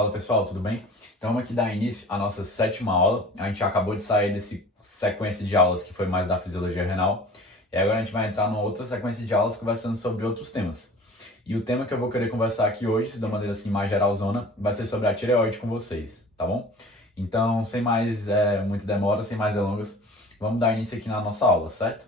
Fala pessoal, tudo bem? Então vamos aqui dar início à nossa sétima aula. A gente acabou de sair desse sequência de aulas que foi mais da fisiologia renal. E agora a gente vai entrar numa outra sequência de aulas conversando sobre outros temas. E o tema que eu vou querer conversar aqui hoje, de uma maneira assim mais geralzona, vai ser sobre a tireoide com vocês, tá bom? Então, sem mais muita demora, sem mais delongas, vamos dar início aqui na nossa aula, certo?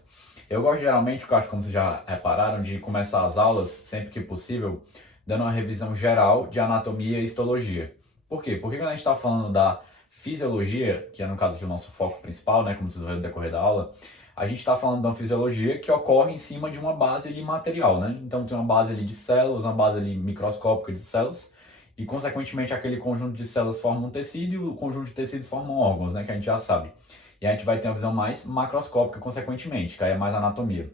Eu gosto geralmente, que eu acho como vocês já repararam, de começar as aulas, sempre que possível, dando uma revisão geral de anatomia e histologia. Por quê? Porque quando a gente está falando da fisiologia, que é no caso aqui o nosso foco principal, né, como vocês vão ver no decorrer da aula, a gente está falando de uma fisiologia que ocorre em cima de uma base ali material, né? Então tem uma base ali de células, uma base ali microscópica de células, e consequentemente aquele conjunto de células forma um tecido e o conjunto de tecidos formam órgãos, né, que a gente já sabe. E a gente vai ter uma visão mais macroscópica, consequentemente, que aí é mais anatomia.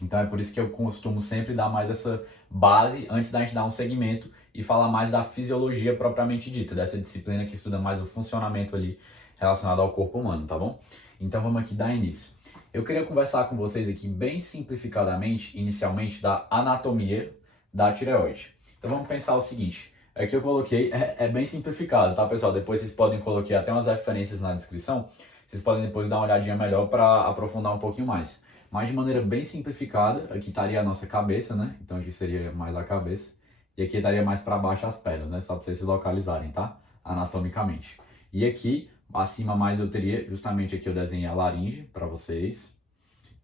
Então é por isso que eu costumo sempre dar mais essa base antes da gente dar um segmento e falar mais da fisiologia propriamente dita, dessa disciplina que estuda mais o funcionamento ali relacionado ao corpo humano, tá bom? Então vamos aqui dar início. Eu queria conversar com vocês aqui bem simplificadamente, inicialmente, da anatomia da tireoide. Então vamos pensar o seguinte, aqui eu coloquei, é bem simplificado, tá pessoal? Depois vocês podem colocar até umas referências na descrição, vocês podem depois dar uma olhadinha melhor para aprofundar um pouquinho mais. Mas de maneira bem simplificada, aqui estaria a nossa cabeça, né? Então aqui seria mais a cabeça. E aqui estaria mais para baixo as pernas, né? Só para vocês se localizarem, tá? Anatomicamente. E aqui, acima mais eu teria, justamente aqui eu desenhei a laringe para vocês.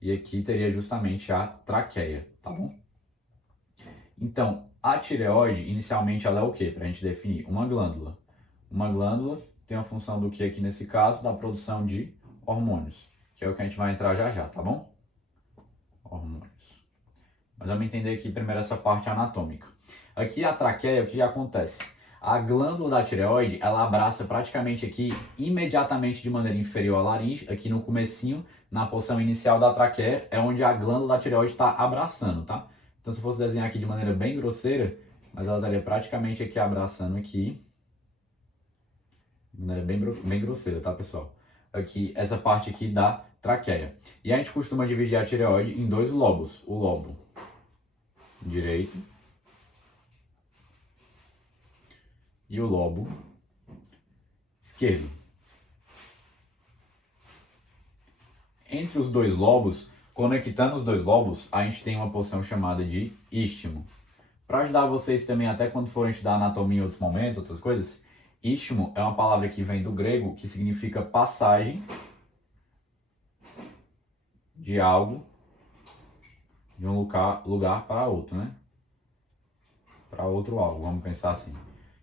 E aqui teria justamente a traqueia, tá bom? Então, a tireoide, inicialmente ela é o quê? Para a gente definir, uma glândula. Uma glândula tem a função do que aqui nesse caso? Da produção de hormônios. Que é o que a gente vai entrar já já, tá bom? Hormônios. Mas vamos entender aqui primeiro essa parte anatômica. Aqui a traqueia, o que acontece? A glândula da tireoide, ela abraça praticamente aqui, imediatamente de maneira inferior à laringe, aqui no comecinho, na porção inicial da traqueia, é onde a glândula da tireoide está abraçando, tá? Então se eu fosse desenhar aqui de maneira bem grosseira, mas ela estaria praticamente aqui abraçando aqui, de maneira bem grosseira, tá pessoal? Aqui, essa parte aqui da traqueia. E a gente costuma dividir a tireoide em dois lobos. O lobo direito e o lobo esquerdo. Entre os dois lobos, conectando os dois lobos, a gente tem uma porção chamada de istmo. Para ajudar vocês também, até quando forem estudar anatomia em outros momentos, outras coisas, istmo é uma palavra que vem do grego, que significa passagem de algo de um lugar para outro, né? Para outro algo, vamos pensar assim.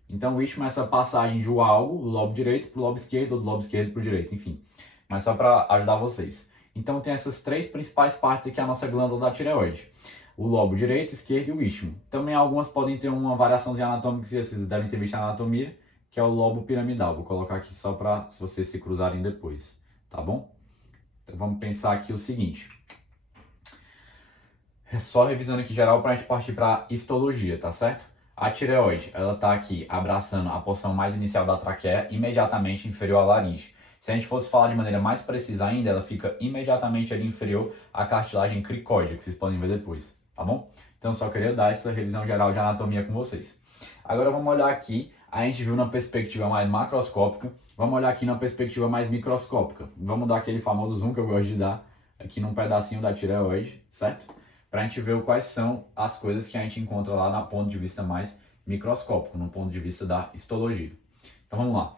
Então o istmo é essa passagem de um algo, do lobo direito para o lobo esquerdo, ou do lobo esquerdo para o direito, enfim. Mas só para ajudar vocês. Então tem essas três principais partes aqui, a nossa glândula da tireoide. O lobo direito, esquerdo e o istmo. Também algumas podem ter uma variação anatômica, que vocês devem ter visto na anatomia, que é o lobo piramidal. Vou colocar aqui só para se vocês se cruzarem depois, tá bom? Então vamos pensar aqui o seguinte. Só revisando aqui geral para a gente partir para histologia, tá certo? A tireoide, ela está aqui abraçando a porção mais inicial da traqueia, imediatamente inferior à laringe. Se a gente fosse falar de maneira mais precisa ainda, ela fica imediatamente ali inferior à cartilagem cricóide, que vocês podem ver depois, tá bom? Então só queria dar essa revisão geral de anatomia com vocês. Agora vamos olhar aqui, a gente viu na perspectiva mais macroscópica, vamos olhar aqui na perspectiva mais microscópica. Vamos dar aquele famoso zoom que eu gosto de dar aqui num pedacinho da tireoide, certo? Para a gente ver quais são as coisas que a gente encontra lá no ponto de vista mais microscópico, no ponto de vista da histologia. Então vamos lá.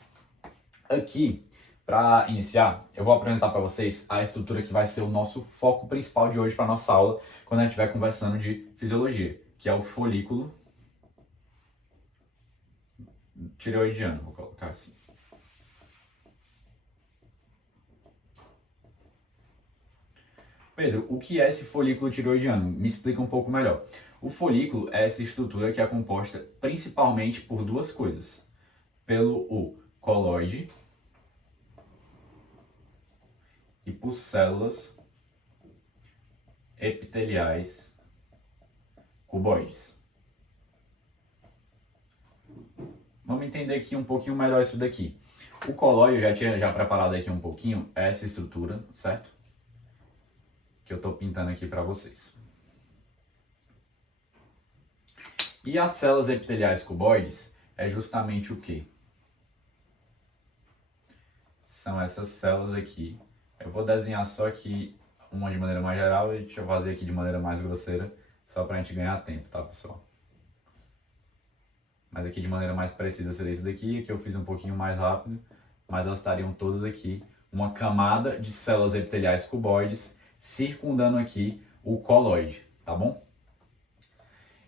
Aqui, para iniciar, eu vou apresentar para vocês a estrutura que vai ser o nosso foco principal de hoje para a nossa aula, quando a gente estiver conversando de fisiologia, que é o folículo tireoidiano, vou colocar assim. Pedro, o que é esse folículo tireoidiano? Me explica um pouco melhor. O folículo é essa estrutura que é composta principalmente por duas coisas. Pelo coloide e por células epiteliais cuboides. Vamos entender aqui um pouquinho melhor isso daqui. O colóide, eu já tinha preparado aqui um pouquinho, é essa estrutura, certo? Que eu estou pintando aqui para vocês. E as células epiteliais cuboides, é justamente o quê? São essas células aqui. Eu vou desenhar só aqui uma de maneira mais geral e deixa eu fazer aqui de maneira mais grosseira, só pra gente ganhar tempo, tá, pessoal? Mas aqui de maneira mais precisa seria isso daqui, que eu fiz um pouquinho mais rápido, mas elas estariam todas aqui. Uma camada de células epiteliais cuboides circundando aqui o coloide, tá bom?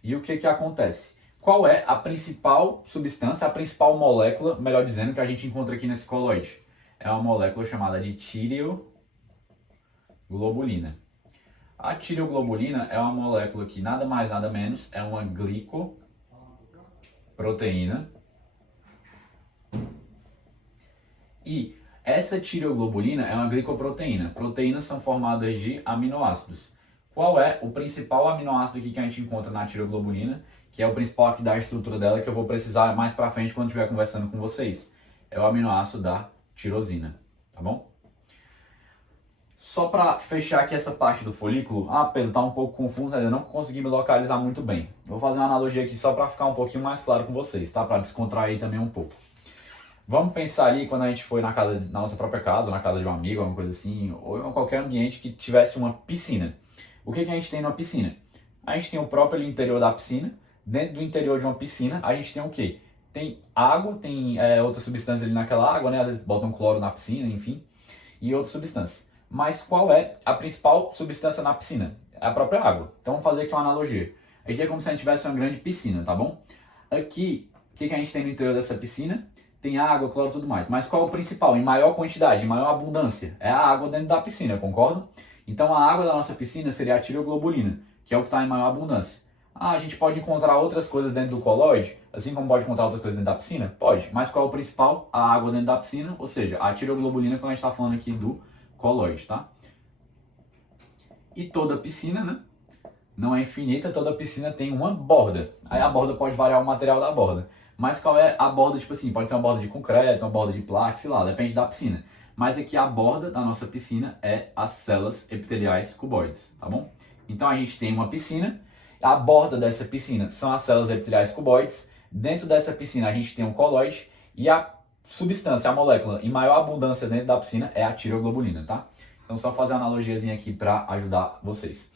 E o que que acontece? Qual é a principal substância, a principal molécula, melhor dizendo, que a gente encontra aqui nesse coloide? É uma molécula chamada de tireoglobulina. A tireoglobulina é uma molécula que nada mais nada menos é uma glicoproteína. E essa tireoglobulina é uma glicoproteína. Proteínas são formadas de aminoácidos. Qual é o principal aminoácido aqui que a gente encontra na tireoglobulina, que é o principal aqui da estrutura dela, que eu vou precisar mais pra frente quando estiver conversando com vocês? É o aminoácido da tirosina, tá bom? Só para fechar aqui essa parte do folículo, Pedro, tá um pouco confuso, eu não consegui me localizar muito bem. Vou fazer uma analogia aqui só para ficar um pouquinho mais claro com vocês, tá? Para descontrair também um pouco. Vamos pensar ali quando a gente foi na nossa própria casa, ou na casa de um amigo, alguma coisa assim, ou em qualquer ambiente que tivesse uma piscina. O que que a gente tem numa piscina? A gente tem o próprio interior da piscina. Dentro do interior de uma piscina, a gente tem o quê? Tem água, tem outras substâncias ali naquela água, né? Às vezes botam cloro na piscina, enfim, e outras substâncias. Mas qual é a principal substância na piscina? É a própria água. Então vamos fazer aqui uma analogia. Aqui é como se a gente tivesse uma grande piscina, tá bom? Aqui, o que que a gente tem no interior dessa piscina? Tem água, cloro e tudo mais. Mas qual é o principal? Em maior quantidade, em maior abundância? É a água dentro da piscina, concordo? Então a água da nossa piscina seria a tireoglobulina, que é o que está em maior abundância. A gente pode encontrar outras coisas dentro do coloide, assim como pode encontrar outras coisas dentro da piscina? Pode. Mas qual é o principal? A água dentro da piscina, ou seja, a tireoglobulina quando a gente está falando aqui do coloide, tá? E toda piscina, né? Não é infinita, toda piscina tem uma borda. Aí a borda pode variar o material da borda. Mas qual é a borda, tipo assim, pode ser uma borda de concreto, uma borda de plástico, sei lá, depende da piscina. Mas aqui a borda da nossa piscina é as células epiteliais cuboides, tá bom? Então a gente tem uma piscina, a borda dessa piscina são as células epiteliais cuboides, dentro dessa piscina a gente tem um coloide e a substância, a molécula em maior abundância dentro da piscina é a tireoglobulina, tá? Então só fazer uma analogiazinha aqui para ajudar vocês.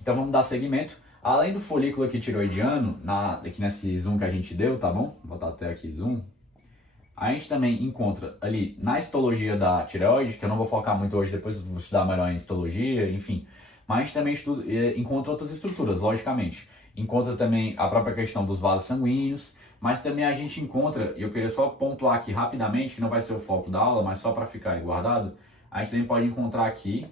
Então vamos dar seguimento. Além do folículo aqui tiroidiano, aqui nesse zoom que a gente deu, tá bom? Vou botar até aqui zoom. A gente também encontra ali na histologia da tireoide, que eu não vou focar muito hoje, depois eu vou estudar melhor em histologia, enfim. Mas a gente também encontra outras estruturas, logicamente. Encontra também a própria questão dos vasos sanguíneos, mas também a gente encontra, e eu queria só pontuar aqui rapidamente, que não vai ser o foco da aula, mas só para ficar aí guardado, a gente também pode encontrar aqui,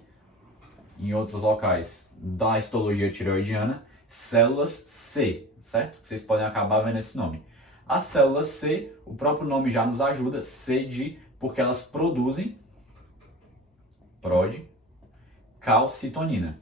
em outros locais da histologia tireoidiana, células C, certo? Vocês podem acabar vendo esse nome. As células C, o próprio nome já nos ajuda, porque elas produzem calcitonina.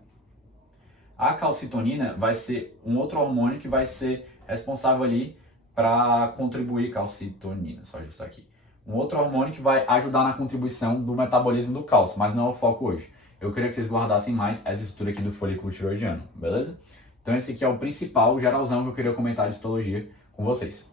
A calcitonina vai ser um outro hormônio que vai ser responsável ali para contribuir, calcitonina, só ajustar aqui. Um outro hormônio que vai ajudar na contribuição do metabolismo do cálcio, mas não é o foco hoje. Eu queria que vocês guardassem mais essa estrutura aqui do folículo tireoidiano, beleza? Então esse aqui é o principal, geralzão, que eu queria comentar de histologia com vocês.